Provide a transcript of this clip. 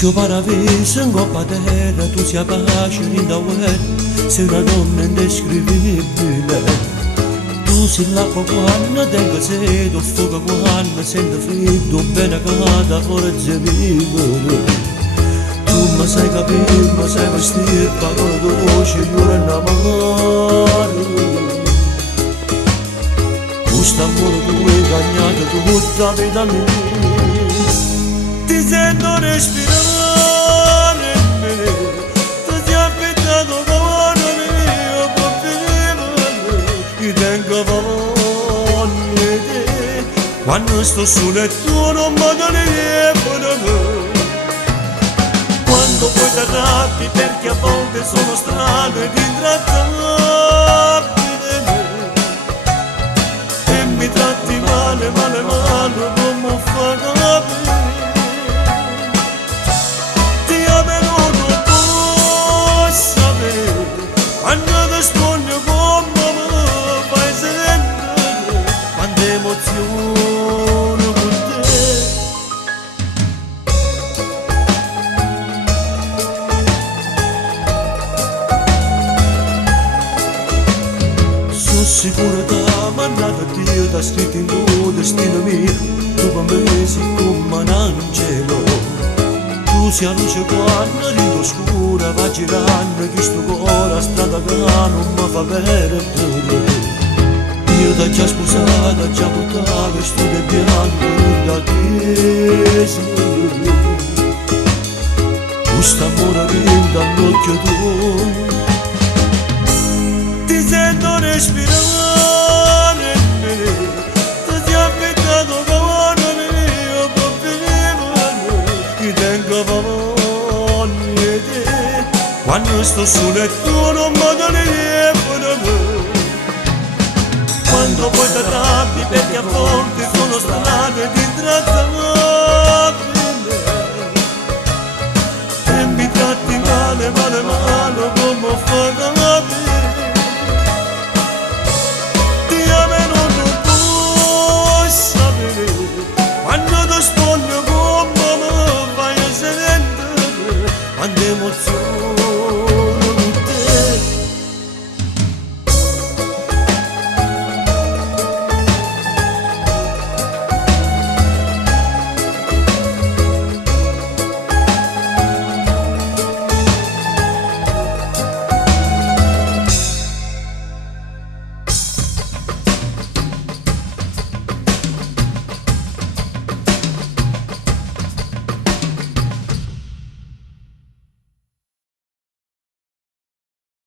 Se io paravessi in coppa terra, tu sia pace in da uomo, sei una donna indescrivibile. Tu sei l'acqua quando tengo sete, o fuoco quando sento freddo, bene cata forza vivere. Tu mi sai capire, mi sai vestire, parole dolci, io innamorare. Questo amore tu hai bagnato tutta la vita mia. Ti sento respirare in me, tu sei affettato come mio, può vivere, io tengo voglia di te. Quando sto solo e tu non mi dai per me. Quando poi ti arrabbi perché a volte sono strano ed intrattabile e mi tratti male, male, male, come fa capire. Ti amo non puoi sapere, quando ti sogno come me fai sentire, quante emozioni con te. Sono sicuro che mandato a Dio, t'ha scritto in tuo destino mio, tu per me sei come un angelo. Tu sei la luce quando rido scura, va girando questo cuore a strada che non mi fa perdere. Io t'ho già sposata, già portato vestito bianco da chiesa. Questo amore vinto all'occhio tuo. Ti sento respirare in me, tu sei affettato come mio, può vivere, io tengo voglia di te. Quando sto solo e tu non mi dai per me. Quando poi ti arrabbi perché a volte sono strano ed intrattabile e mi tratti male, male, male, come fa capire. Quando ti spoglio come me fai sentire, quante emozioni